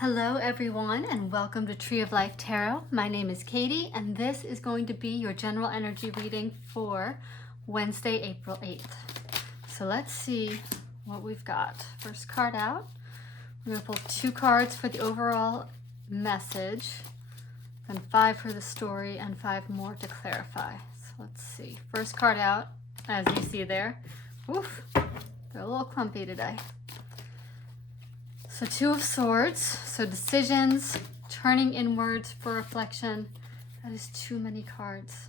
Hello everyone and welcome to Tree of Life Tarot. My name is Katie and this is going to be your general energy reading for Wednesday, April 8th. So let's see what we've got. First card out. I'm going to pull 2 cards for the overall message, then 5 for the story and 5 more to clarify. So let's see. First card out, as you see there. Oof, they're a little clumpy today. So 2 of Swords, so decisions, turning inwards for reflection. That is too many cards.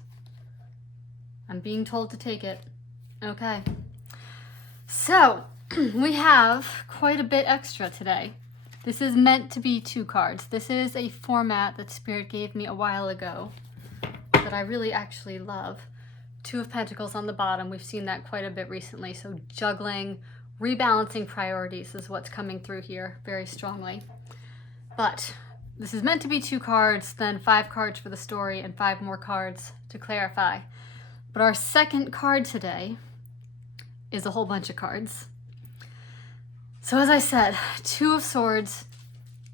I'm being told to take it. Okay. So we have quite a bit extra today. This is meant to be 2 cards. This is a format that Spirit gave me a while ago that I really actually love. 2 of Pentacles on the bottom. We've seen that quite a bit recently. So juggling, rebalancing priorities is what's coming through here very strongly. But this is meant to be 2 cards, then 5 cards for the story and 5 more cards to clarify. But our second card today is a whole bunch of cards. So as I said, 2 of Swords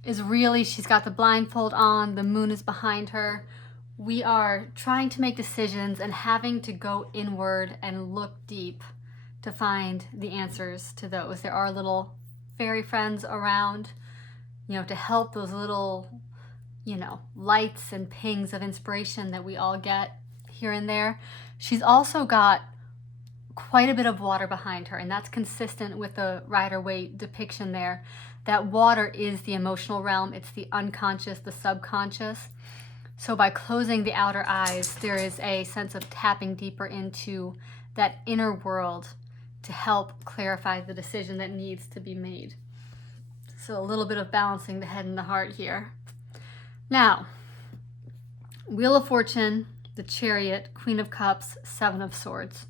is really, she's got the blindfold on, the moon is behind her. We are trying to make decisions and having to go inward and look deep to find the answers to those. There are little fairy friends around, to help those little, lights and pings of inspiration that we all get here and there. She's also got quite a bit of water behind her, and that's consistent with the Rider-Waite depiction there. That water is the emotional realm. It's the unconscious, the subconscious. So by closing the outer eyes, there is a sense of tapping deeper into that inner world to help clarify the decision that needs to be made. So a little bit of balancing the head and the heart here. Now, Wheel of Fortune, the Chariot, Queen of Cups, 7 of Swords.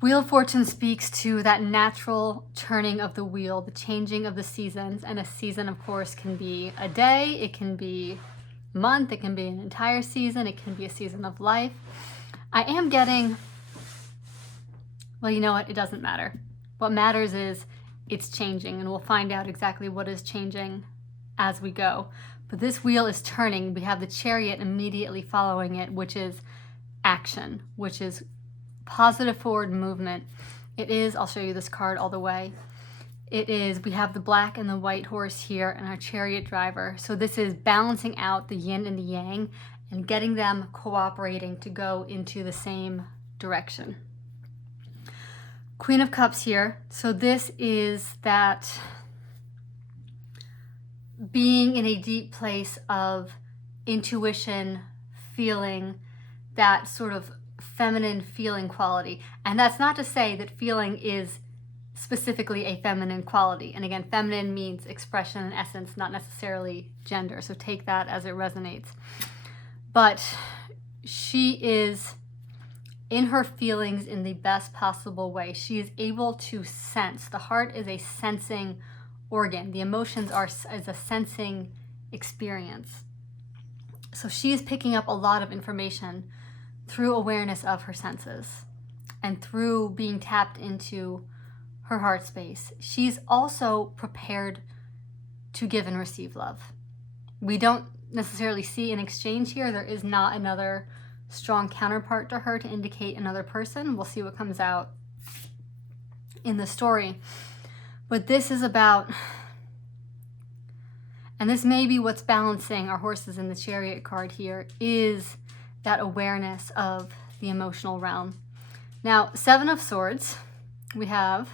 Wheel of Fortune speaks to that natural turning of the wheel, the changing of the seasons, and a season, of course, can be a day, it can be a month, it can be an entire season, it can be a season of life. I am getting, well, you know what? It doesn't matter. What matters is it's changing, and we'll find out exactly what is changing as we go. But this wheel is turning. We have the Chariot immediately following it, which is action, which is positive forward movement. It is, I'll show you this card all the way. It is, we have the black and the white horse here and our chariot driver. So this is balancing out the yin and the yang and getting them cooperating to go into the same direction. Queen of Cups here. So this is that being in a deep place of intuition, feeling, that sort of feminine feeling quality. And that's not to say that feeling is specifically a feminine quality. And again, feminine means expression and essence, not necessarily gender. So take that as it resonates. But she is in her feelings in the best possible way. She is able to sense. The heart is a sensing organ. The emotions are as a sensing experience. So she is picking up a lot of information through awareness of her senses and through being tapped into her heart space. She's also prepared to give and receive love. We don't necessarily see an exchange here. There is not another strong counterpart to her to indicate another person. We'll see what comes out in the story. But this is about, and this may be what's balancing our horses in the Chariot card here, is that awareness of the emotional realm. Now, 7 of Swords, we have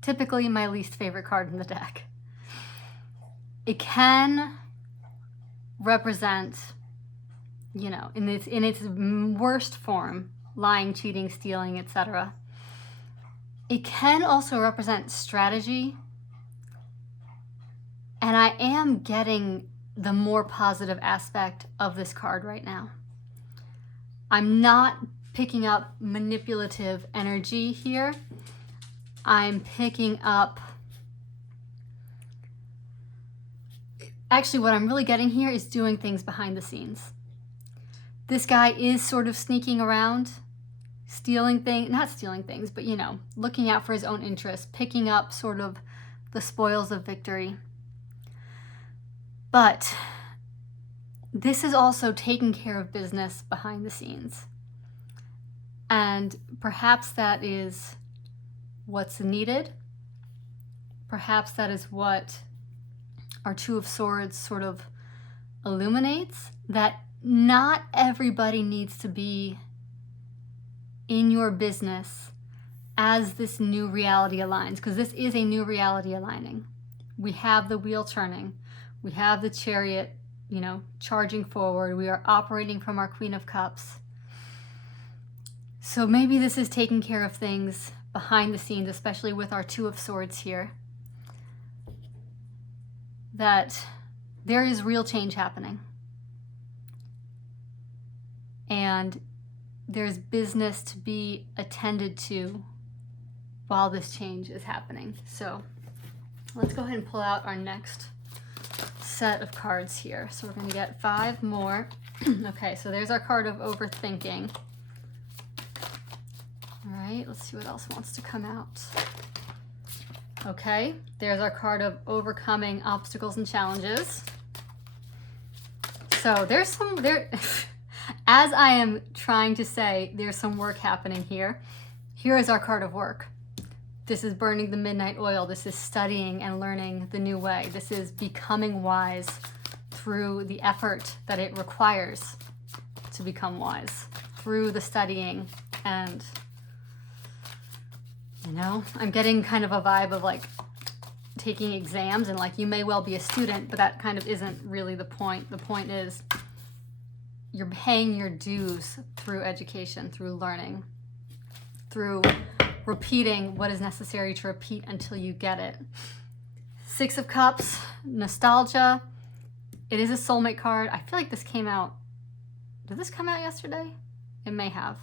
typically my least favorite card in the deck. It can represent, in its worst form, lying, cheating, stealing, etc. It can also represent strategy. And I am getting the more positive aspect of this card right now. I'm not picking up manipulative energy here. I'm picking up, actually what I'm really getting here is doing things behind the scenes. This guy is sort of sneaking around, stealing things, not stealing things, but looking out for his own interests, picking up sort of the spoils of victory. But this is also taking care of business behind the scenes. And perhaps that is what's needed. Perhaps that is what our Two of Swords sort of illuminates, that not everybody needs to be in your business as this new reality aligns, because this is a new reality aligning. We have the wheel turning. We have the Chariot, charging forward. We are operating from our Queen of Cups. So maybe this is taking care of things behind the scenes, especially with our Two of Swords here, that there is real change happening. And there's business to be attended to while this change is happening. So let's go ahead and pull out our next set of cards here. So we're going to get 5 more. Okay, so there's our card of overthinking. All right, let's see what else wants to come out. Okay, there's our card of overcoming obstacles and challenges. So there's as I am trying to say, there's some work happening here. Here is our card of work. This is burning the midnight oil. This is studying and learning the new way. This is becoming wise through the effort that it requires to become wise, through the studying. And, I'm getting kind of a vibe of like taking exams, and like you may well be a student, but that kind of isn't really the point. The point is you're paying your dues through education, through learning, through repeating what is necessary to repeat until you get it. 6 of Cups, nostalgia. It is a soulmate card. I feel like this came out. Did this come out yesterday? It may have.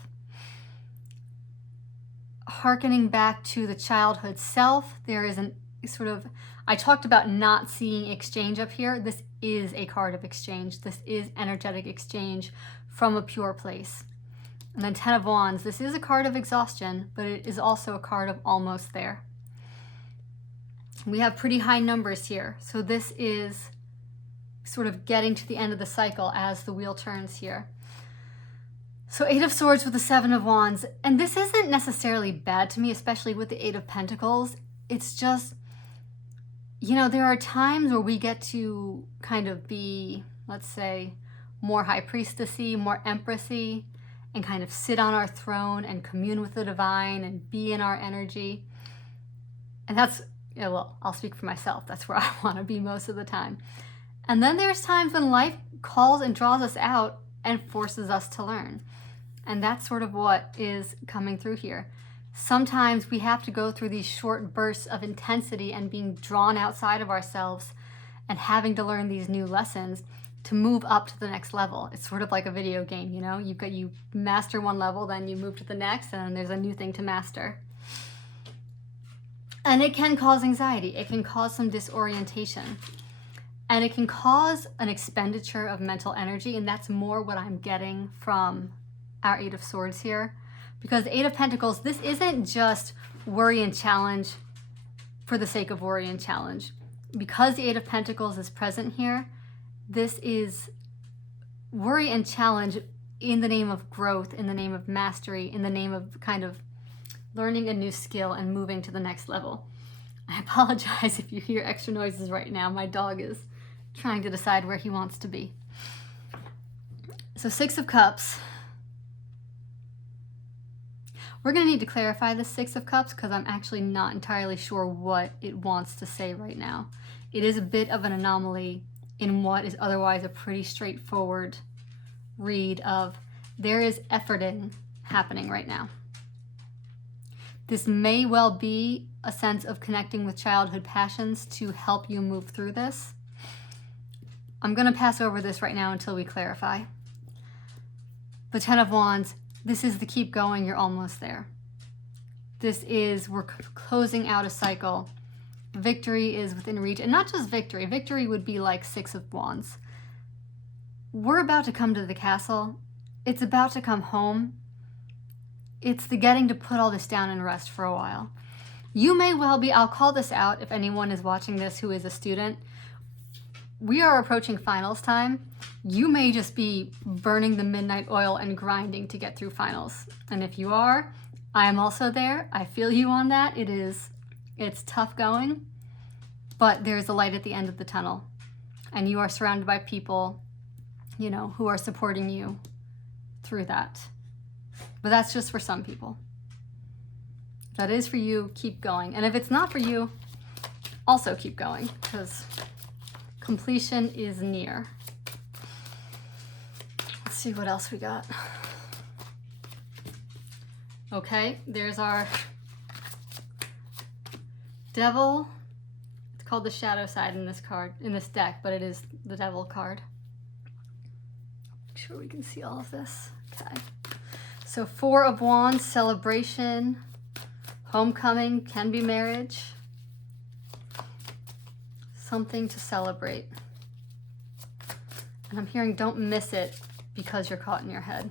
Harkening back to the childhood self, there is an sort of, I talked about not seeing exchange up here. This is a card of exchange. This is energetic exchange from a pure place. And then 10 of Wands, this is a card of exhaustion, but it is also a card of almost there. We have pretty high numbers here. So this is sort of getting to the end of the cycle as the wheel turns here. So 8 of Swords with the 7 of Wands. And this isn't necessarily bad to me, especially with the 8 of Pentacles. It's just, there are times where we get to kind of be, let's say, more high priestessy, more empressy, and kind of sit on our throne and commune with the divine and be in our energy. And that's, I'll speak for myself. That's where I want to be most of the time. And then there's times when life calls and draws us out and forces us to learn. And that's sort of what is coming through here. Sometimes we have to go through these short bursts of intensity and being drawn outside of ourselves and having to learn these new lessons to move up to the next level. It's sort of like a video game, you master one level, then you move to the next, and then there's a new thing to master. And it can cause anxiety. It can cause some disorientation. And it can cause an expenditure of mental energy, and that's more what I'm getting from our 8 of Swords here. Because the 8 of Pentacles, this isn't just worry and challenge for the sake of worry and challenge. Because the 8 of Pentacles is present here, this is worry and challenge in the name of growth, in the name of mastery, in the name of kind of learning a new skill and moving to the next level. I apologize if you hear extra noises right now. My dog is trying to decide where he wants to be. So 6 of Cups. We're going to need to clarify the 6 of Cups because I'm actually not entirely sure what it wants to say right now. It is a bit of an anomaly in what is otherwise a pretty straightforward read of there is efforting happening right now. This may well be a sense of connecting with childhood passions to help you move through this. I'm going to pass over this right now until we clarify. The 10 of Wands, this is the keep going, you're almost there. This is, we're closing out a cycle. Victory is within reach, and not just victory. Victory would be like 6 of Wands. We're about to come to the castle. It's about to come home. It's the getting to put all this down and rest for a while. You may well be, I'll call this out if anyone is watching this who is a student. we are approaching finals time. You may just be burning the midnight oil and grinding to get through finals. And if you are, I am also there. I feel you on that. It's tough going, but there's a light at the end of the tunnel. And you are surrounded by people, you know, who are supporting you through that. But that's just for some people. If that is for you, keep going. And if it's not for you, also keep going, because completion is near. Let's see what else we got. Okay, there's our devil. It's called the shadow side in this card, in this deck, but it is the devil card. Make sure we can see all of this. Okay. So 4 of Wands, celebration, homecoming, can be marriage. Something to celebrate. And I'm hearing don't miss it because you're caught in your head.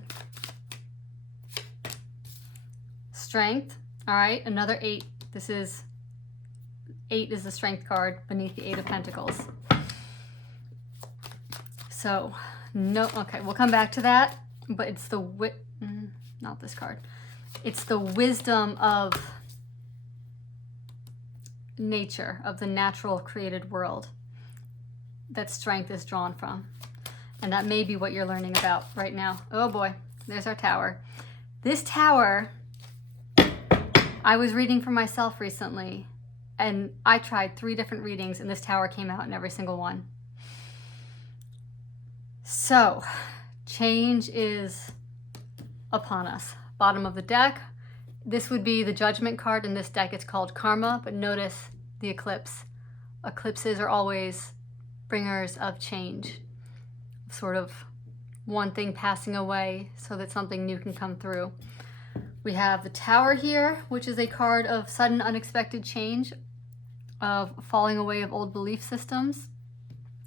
Strength. All right, another 8. This is 8 is the strength card beneath the 8 of Pentacles. So, no, okay, we'll come back to that, but it's the not this card. It's the wisdom of nature, of the natural created world that strength is drawn from. And that may be what you're learning about right now. Oh boy, there's our tower. This tower, I was reading for myself recently, and I tried 3 different readings, and this tower came out in every single one. So, change is upon us. Bottom of the deck. This would be the judgment card. In this deck, it's called karma, but notice the eclipse. Eclipses are always bringers of change, sort of one thing passing away so that something new can come through. We have the tower here, which is a card of sudden unexpected change, of falling away of old belief systems.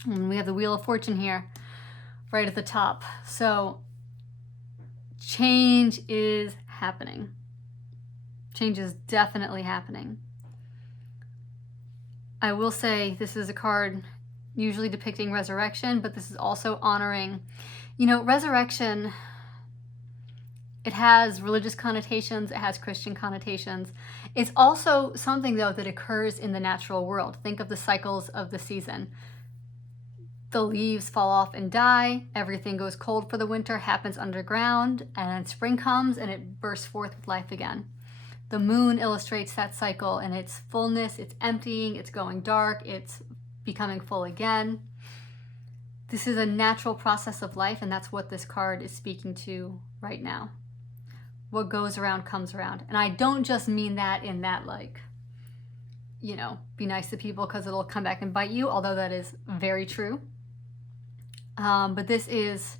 And we have the Wheel of Fortune here, right at the top. So change is happening. Change is definitely happening. I will say this is a card usually depicting resurrection, but this is also honoring, you know, resurrection. It has religious connotations, it has Christian connotations. It's also something, though, that occurs in the natural world. Think of the cycles of the season. The leaves fall off and die, everything goes cold for the winter, happens underground, and then spring comes and it bursts forth with life again. The moon illustrates that cycle and its fullness, it's emptying, it's going dark, it's becoming full again. This is a natural process of life, and that's what this card is speaking to right now. What goes around comes around. And I don't just mean that in that, like, you know, be nice to people because it'll come back and bite you, although that is very true. But this is,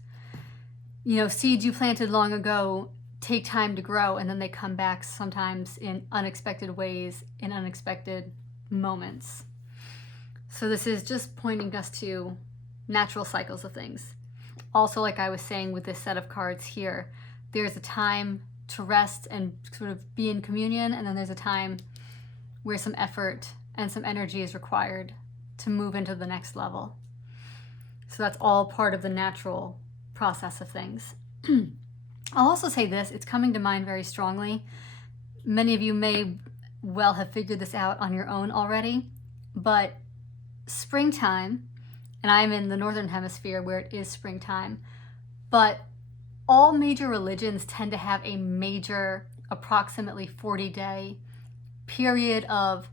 you know, seeds you planted long ago take time to grow, and then they come back sometimes in unexpected ways, in unexpected moments. So this is just pointing us to natural cycles of things. Also, like I was saying with this set of cards here, there's a time to rest and sort of be in communion, and then there's a time where some effort and some energy is required to move into the next level. So that's all part of the natural process of things. I'll also say this, it's coming to mind very strongly. Many of you may well have figured this out on your own already, but springtime, and I'm in the northern hemisphere where it is springtime, but all major religions tend to have a major, approximately 40-day period of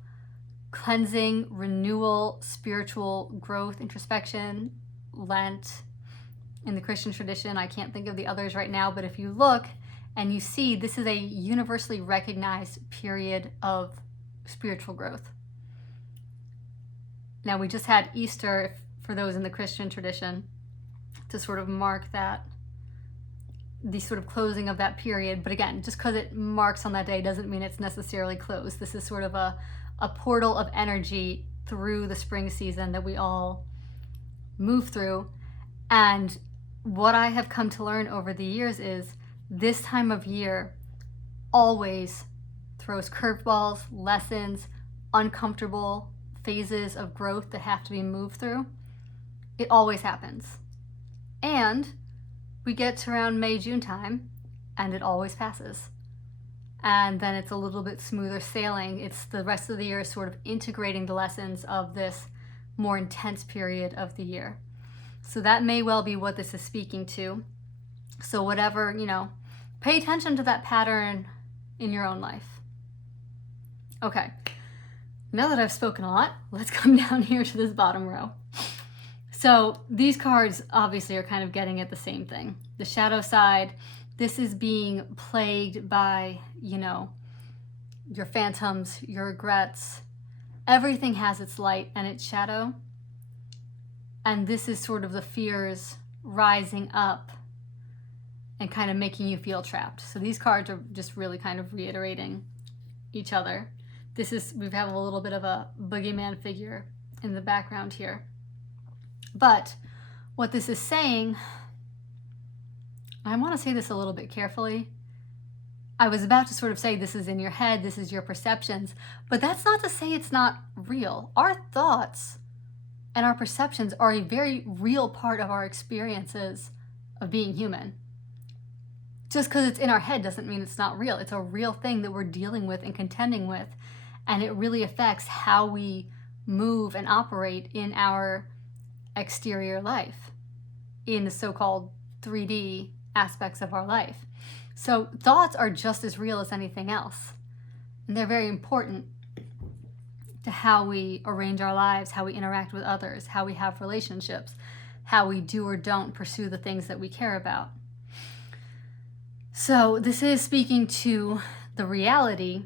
cleansing, renewal, spiritual growth, introspection, Lent. In the Christian tradition, I can't think of the others right now, but if you look and you see, this is a universally recognized period of spiritual growth. Now, we just had Easter, for those in the Christian tradition, to sort of mark that, the sort of closing of that period. But again, just because it marks on that day doesn't mean it's necessarily closed. This is sort of a portal of energy through the spring season that we all move through. And what I have come to learn over the years is this time of year always throws curveballs, lessons, uncomfortable phases of growth that have to be moved through. It always happens. And we get to around May, June time, and it always passes. And then it's a little bit smoother sailing. It's the rest of the year sort of integrating the lessons of this more intense period of the year. So that may well be what this is speaking to. So whatever, pay attention to that pattern in your own life. Okay, now that I've spoken a lot, let's come down here to this bottom row. So these cards obviously are kind of getting at the same thing. The shadow side, this is being plagued by, your phantoms, your regrets. Everything has its light and its shadow. And this is sort of the fears rising up and kind of making you feel trapped. So these cards are just really kind of reiterating each other. We have a little bit of a boogeyman figure in the background here. But what this is saying, I want to say this a little bit carefully. I was about to sort of say this is in your head, this is your perceptions, but that's not to say it's not real. Our thoughts and our perceptions are a very real part of our experiences of being human. Just because it's in our head doesn't mean it's not real. It's a real thing that we're dealing with and contending with, and it really affects how we move and operate in our exterior life, in the so-called 3D aspects of our life. So thoughts are just as real as anything else, and they're very important to how we arrange our lives, how we interact with others, how we have relationships, how we do or don't pursue the things that we care about. So this is speaking to the reality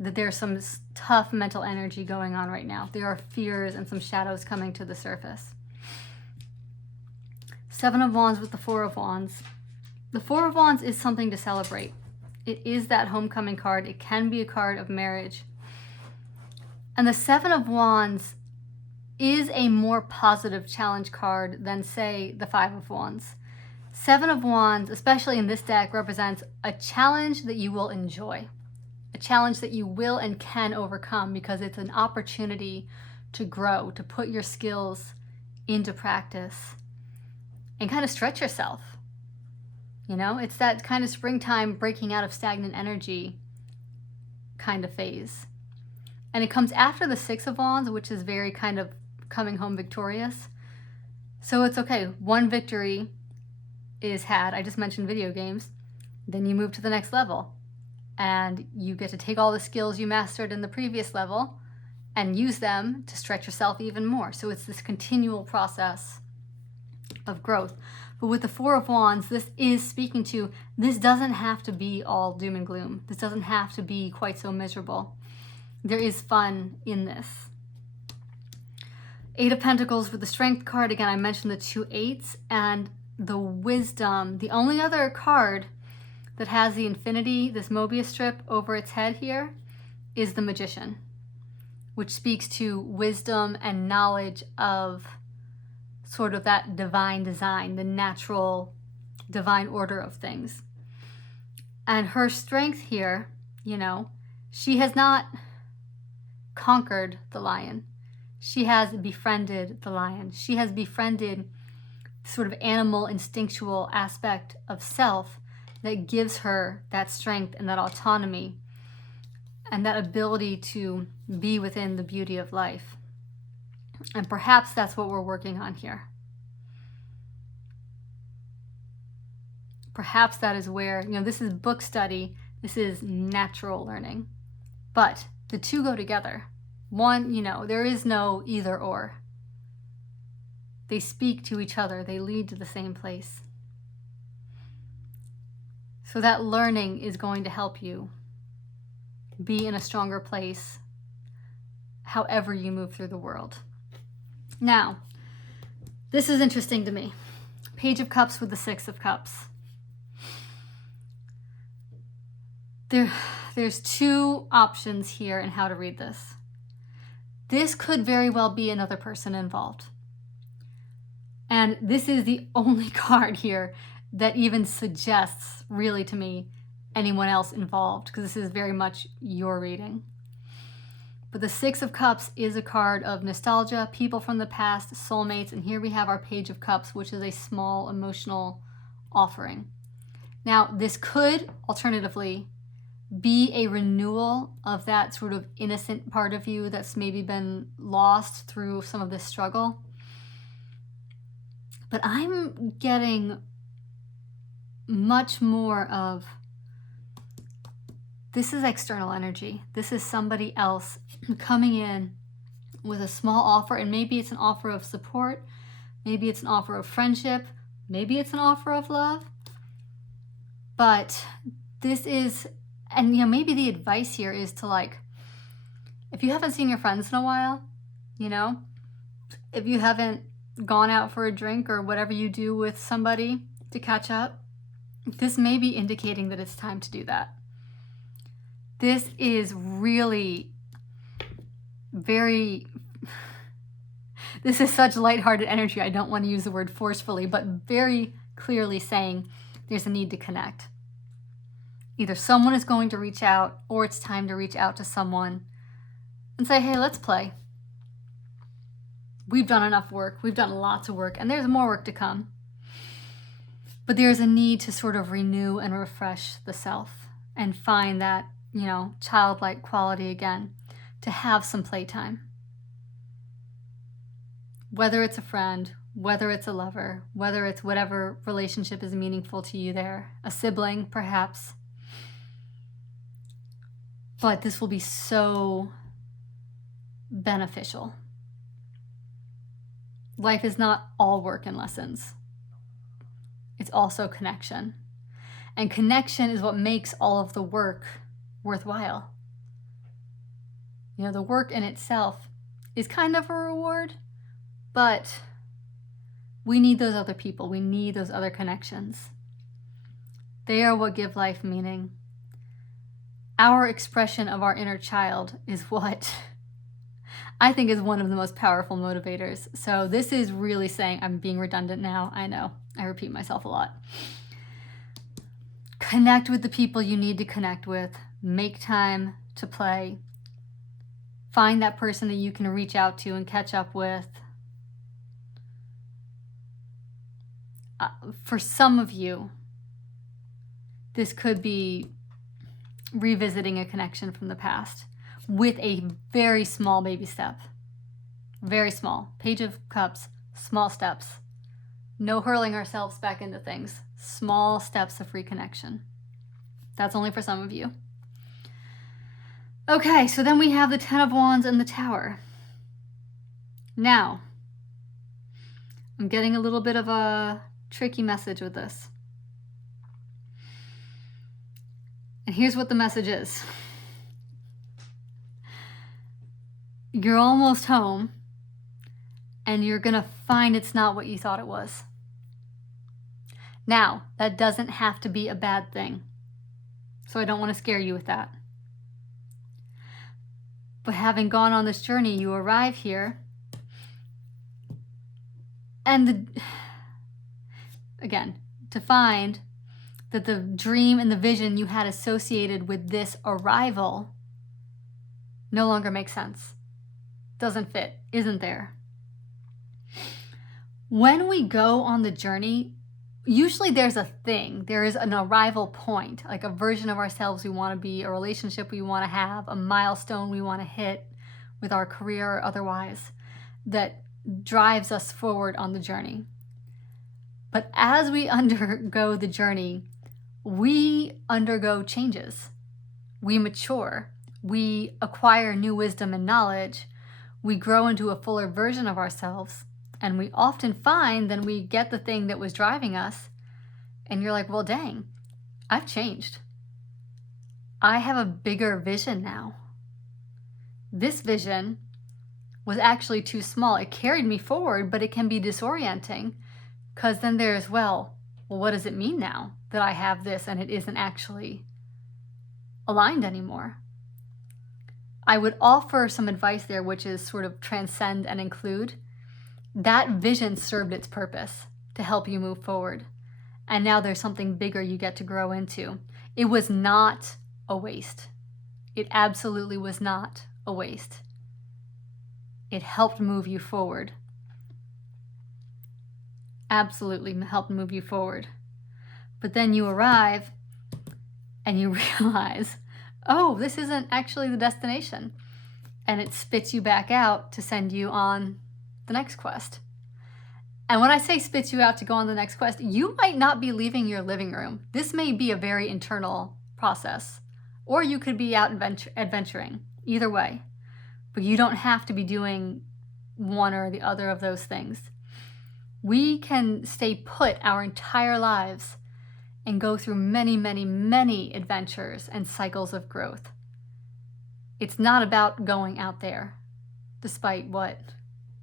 that there's some tough mental energy going on right now. There are fears and some shadows coming to the surface. Seven of Wands with the Four of Wands. The Four of Wands is something to celebrate. It is that homecoming card. It can be a card of marriage. And the Seven of Wands is a more positive challenge card than, say, the Five of Wands. Seven of Wands, especially in this deck, represents a challenge that you will enjoy. A challenge that you will and can overcome because it's an opportunity to grow, to put your skills into practice and kind of stretch yourself. It's that kind of springtime breaking out of stagnant energy kind of phase. And it comes after the Six of Wands, which is very kind of coming home victorious. So it's okay. One victory is had. I just mentioned video games. Then you move to the next level. And you get to take all the skills you mastered in the previous level and use them to stretch yourself even more. So it's this continual process of growth. But with the Four of Wands, this is speaking to, this doesn't have to be all doom and gloom. This doesn't have to be quite so miserable. There is fun in this. Eight of Pentacles with the Strength card. Again, I mentioned the two eights and the Wisdom. The only other card that has the infinity, this Mobius strip over its head here, is the Magician, which speaks to wisdom and knowledge of sort of that divine design, the natural divine order of things. And her strength here, she has not conquered the lion. She has befriended the lion. She has befriended sort of animal instinctual aspect of self that gives her that strength and that autonomy and that ability to be within the beauty of life. And perhaps that's what we're working on here. Perhaps that is where, this is book study, this is natural learning. But the two go together. One, there is no either or. They speak to each other, they lead to the same place. So that learning is going to help you be in a stronger place however you move through the world. Now, this is interesting to me. Page of Cups with the Six of Cups. There's two options here in how to read this. This could very well be another person involved. And this is the only card here that even suggests, really to me, anyone else involved, because this is very much your reading. But the Six of Cups is a card of nostalgia, people from the past, soulmates, and here we have our Page of Cups, which is a small emotional offering. Now, this could, alternatively, be a renewal of that sort of innocent part of you that's maybe been lost through some of this struggle. But I'm getting much more of, this is external energy. This is somebody else coming in with a small offer, and maybe it's an offer of support, maybe it's an offer of friendship, maybe it's an offer of love. But this is, and you know, maybe the advice here is to, like, if you haven't seen your friends in a while, you know, if you haven't gone out for a drink or whatever you do with somebody to catch up, this may be indicating that it's time to do that. This is really very, this is such lighthearted energy. I don't want to use the word forcefully, but very clearly saying there's a need to connect. Either someone is going to reach out, or it's time to reach out to someone and say, hey, let's play. We've done enough work. We've done lots of work, and there's more work to come. But there's a need to sort of renew and refresh the self and find that, you know, childlike quality again, to have some playtime. Whether it's a friend, whether it's a lover, whether it's whatever relationship is meaningful to you there, a sibling perhaps. But this will be so beneficial. Life is not all work and lessons. It's also connection. And connection is what makes all of the work worthwhile. You know, the work in itself is kind of a reward, but we need those other people. We need those other connections. They are what give life meaning. Our expression of our inner child is what I think is one of the most powerful motivators. So this is really saying, I'm being redundant now. I know, I repeat myself a lot. Connect with the people you need to connect with. Make time to play. Find that person that you can reach out to and catch up with. For some of you, this could be revisiting a connection from the past with a very small baby step. Very small. Page of Cups, small steps. No hurling ourselves back into things. Small steps of reconnection. That's only for some of you. Okay, so then we have the Ten of Wands and the Tower. Now, I'm getting a little bit of a tricky message with this. And here's what the message is. You're almost home, and you're going to find it's not what you thought it was. Now, that doesn't have to be a bad thing. So I don't want to scare you with that. But having gone on this journey, you arrive here, and again, to find that the dream and the vision you had associated with this arrival no longer makes sense. Doesn't fit, isn't there? When we go on the journey, usually there's a thing. There is an arrival point, like a version of ourselves we want to be, a relationship we want to have, a milestone we want to hit with our career or otherwise, that drives us forward on the journey. But as we undergo the journey, we undergo changes. We mature. We acquire new wisdom and knowledge. We grow into a fuller version of ourselves. And we often find then we get the thing that was driving us, and you're like, well, dang, I've changed. I have a bigger vision now. This vision was actually too small. It carried me forward, but it can be disorienting, because then there's, well, what does it mean now that I have this and it isn't actually aligned anymore? I would offer some advice there, which is sort of transcend and include. That vision served its purpose to help you move forward. And now there's something bigger you get to grow into. It was not a waste. It absolutely was not a waste. It helped move you forward. Absolutely helped move you forward. But then you arrive and you realize, oh, this isn't actually the destination. And it spits you back out to send you on the next quest. And when I say spits you out to go on the next quest, you might not be leaving your living room. This may be a very internal process. Or you could be out adventuring. Either way. But you don't have to be doing one or the other of those things. We can stay put our entire lives and go through many, many, many adventures and cycles of growth. It's not about going out there, despite what,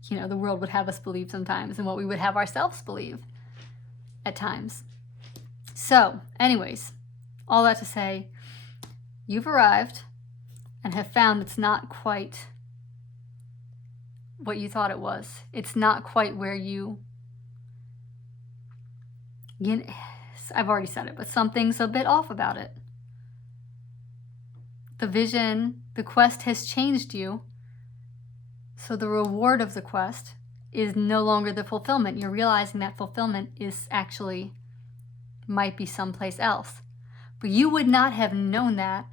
the world would have us believe sometimes and what we would have ourselves believe at times. So, anyways, all that to say, you've arrived and have found it's not quite what you thought it was. It's not quite where I've already said it, but something's a bit off about it. The vision, the quest has changed you. So the reward of the quest is no longer the fulfillment. You're realizing that fulfillment is actually might be someplace else. But you would not have known that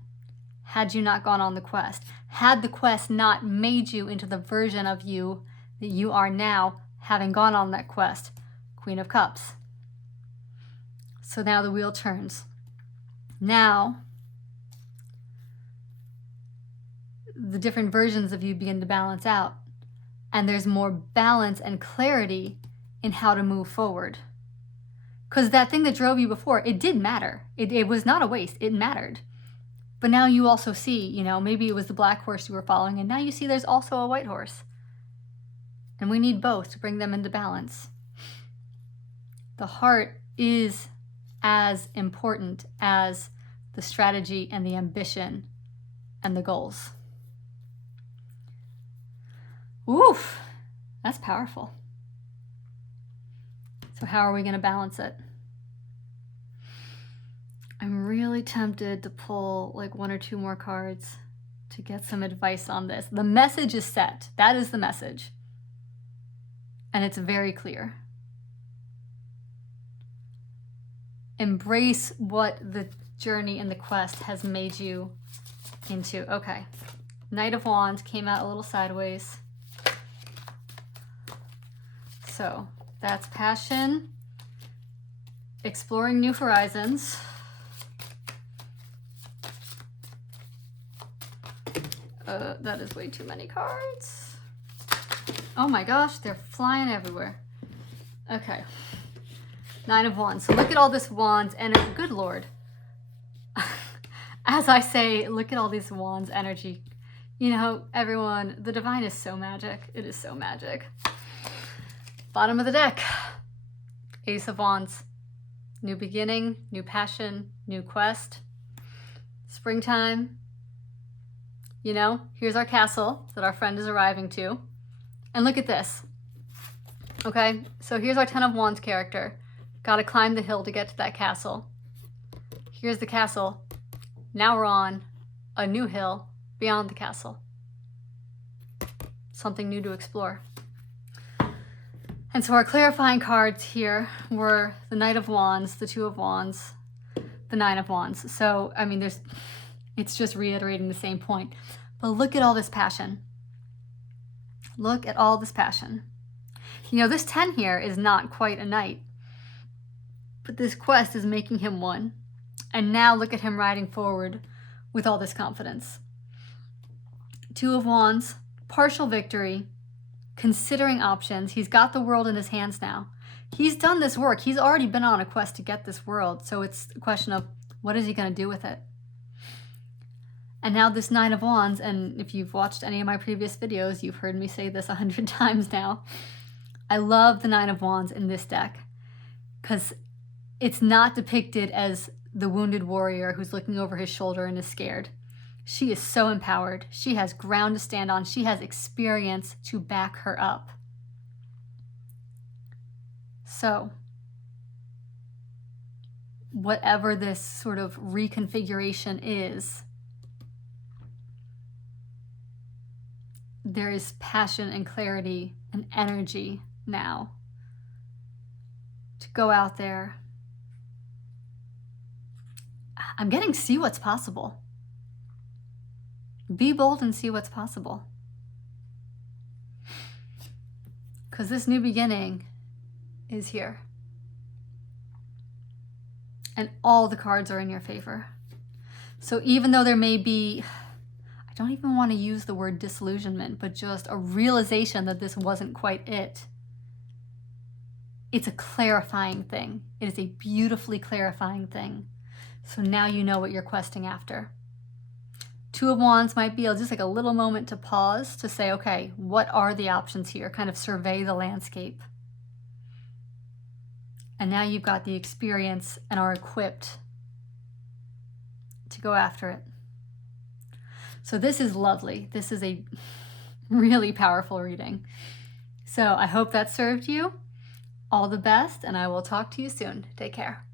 had you not gone on the quest. Had the quest not made you into the version of you that you are now, having gone on that quest. Queen of Cups. So now the wheel turns. Now, the different versions of you begin to balance out. And there's more balance and clarity in how to move forward. Because that thing that drove you before, it did matter. It was not a waste. It mattered. But now you also see, maybe it was the black horse you were following, and now you see there's also a white horse. And we need both to bring them into balance. The heart is as important as the strategy and the ambition and the goals. Oof, that's powerful. So how are we going to balance it? I'm really tempted to pull like one or two more cards to get some advice on this. The message is set. That is the message. And it's very clear. Embrace what the journey and the quest has made you into. Okay. Knight of Wands came out a little sideways. So that's passion, exploring new horizons, that is way too many cards. Oh my gosh, they're flying everywhere. Okay, Nine of Wands. So look at all this Wands energy. Good Lord. As I say, look at all this Wands energy. Everyone, the divine is so magic. It is so magic. Bottom of the deck, Ace of Wands. New beginning, new passion, new quest. Springtime. Here's our castle that our friend is arriving to. And look at this. Okay, so here's our Ten of Wands character. Got to climb the hill to get to that castle. Here's the castle. Now we're on a new hill beyond the castle. Something new to explore. And so our clarifying cards here were the Knight of Wands, the Two of Wands, the Nine of Wands. So, it's just reiterating the same point. But look at all this passion. Look at all this passion. This 10 here is not quite a knight. But this quest is making him one. And now look at him riding forward with all this confidence. Two of Wands, partial victory, considering options. He's got the world in his hands now. He's done this work. He's already been on a quest to get this world. So it's a question of what is he going to do with it? And now this Nine of Wands, and if you've watched any of my previous videos, you've heard me say this 100 times now. I love the Nine of Wands in this deck because it's not depicted as the wounded warrior who's looking over his shoulder and is scared. She is so empowered. She has ground to stand on. She has experience to back her up. So, whatever this sort of reconfiguration is, there is passion and clarity and energy now to go out there. I'm getting see what's possible. Be bold and see what's possible. Because this new beginning is here. And all the cards are in your favor. So even though there may be, I don't even want to use the word disillusionment, but just a realization that this wasn't quite it. It's a clarifying thing. It is a beautifully clarifying thing. So now you know what you're questing after. Two of Wands might be just like a little moment to pause to say, okay, what are the options here? Kind of survey the landscape. And now you've got the experience and are equipped to go after it. So this is lovely. This is a really powerful reading. So I hope that served you. All the best, and I will talk to you soon. Take care.